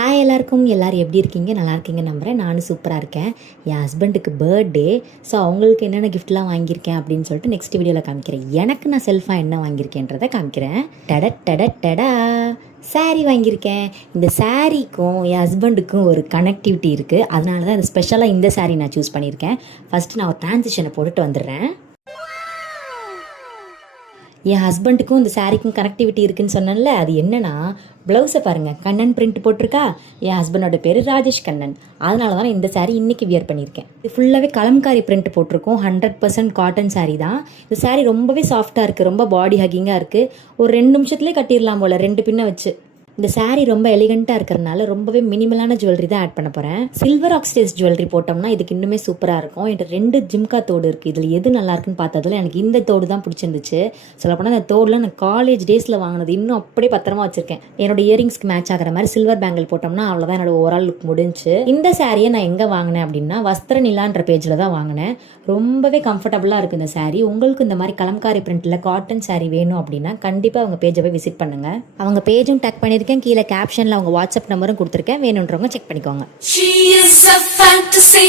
Hi எல்லாருக்கும், எல்லோரும் எப்படி இருக்கீங்க? நல்லா இருக்கீங்க நம்புகிறேன். நானும் சூப்பராக இருக்கேன். என் ஹஸ்பண்டுக்கு பர்த்டே, ஸோ அவங்களுக்கு என்னென்ன கிஃப்ட்லாம் வாங்கியிருக்கேன் அப்படின்னு சொல்லிட்டு நெக்ஸ்ட் வீடியோவில் காமிக்கிறேன். எனக்கு நான் செல்ஃபாக என்ன வாங்கியிருக்கேன்றதை காமிக்கிறேன். டடா சாரீ வாங்கியிருக்கேன். இந்த சாரீக்கும் என் ஹஸ்பண்டுக்கும் ஒரு கனெக்டிவிட்டி இருக்குது. அதனால தான் இந்த ஸ்பெஷலாக இந்த சாரீ நான் சூஸ் பண்ணியிருக்கேன். ஃபஸ்ட்டு நான் ஒரு ட்ரான்சிஷனை போட்டுட்டு வந்துடுறேன். என் ஹஸ்பண்டுக்கும் இந்த சாரீக்கும் கனெக்டிவிட்டி இருக்குதுன்னு சொன்னேன்ல, அது என்னென்னா ப்ளவுஸை பாருங்கள், கண்ணன் பிரிண்ட் போட்டிருக்கா. என் ஹஸ்பண்டோட பேர் ராஜேஷ் கண்ணன். அதனால தான் நான் இந்த சாரீ இன்றைக்கி வியர் பண்ணியிருக்கேன். இது ஃபுல்லாகவே கலம்காரி பிரிண்ட் போட்டிருக்கோம். 100% காட்டன் சாரீ தான். இந்த சாரீ ரொம்பவே சாஃப்டாக இருக்குது, ரொம்ப பாடி ஹக்கிங்காக இருக்குது. ஒரு 2 நிமிஷத்துலேயே கட்டிடலாம் போல், 2 பின்னை வச்சு. இந்த சாரீ ரொம்ப எலிகண்ட்டாக இருக்கிறதுனால ரொம்பவே மினிமலான ஜுவல்லரி தான் ஆட் பண்ண போகிறேன். சில்வர் ஆக்சிடைஸ் ஜுவல்லரி போட்டோம்னா இதுக்கு இன்னுமே சூப்பராக இருக்கும். என்கிட்ட 2 ஜிம்கா தோடு இருக்குது. இதில் எது நல்லா இருக்குன்னு பார்த்ததில் எனக்கு இந்த தோடு தான் பிடிச்சிருந்துச்சு. சொல்லப்போனால் இந்த தோடுலாம் நான் காலேஜ் டேஸில் வாங்கினது, இன்னும் அப்படியே பத்திரமா வச்சுருக்கேன். என்னோட இயரிங்ஸ்க்கு மேட்ச் ஆகிற மாதிரி சில்வர் பேங்கிள் போட்டோம்னா அவ்வளோதான் என்னோட ஓவரால் லுக் முடிஞ்சு. இந்த சாரியை நான் எங்கே வாங்கினேன் அப்படின்னா வஸ்திர நிலான்ற பேஜில் தான் வாங்கினேன். ரொம்பவே கம்ஃபர்டபுளாக இருக்குது இந்த சாரீ. உங்களுக்கு இந்த மாதிரி கலம்காரி பிரிண்ட்டில் காட்டன் சாரீ வேணும் அப்படின்னா கண்டிப்பாக அவங்க பேஜை போய் விசிட் பண்ணுங்கள். அவங்க பேஜும் டேக் பண்ணியிருக்கேன். கீழே கேப்ஷன்ல அவங்க வாட்ஸ்அப் நம்பரும் கொடுத்துருக்கேன். வேணுன்றவங்க செக் பண்ணிக்கோங்க. She is a fantasy.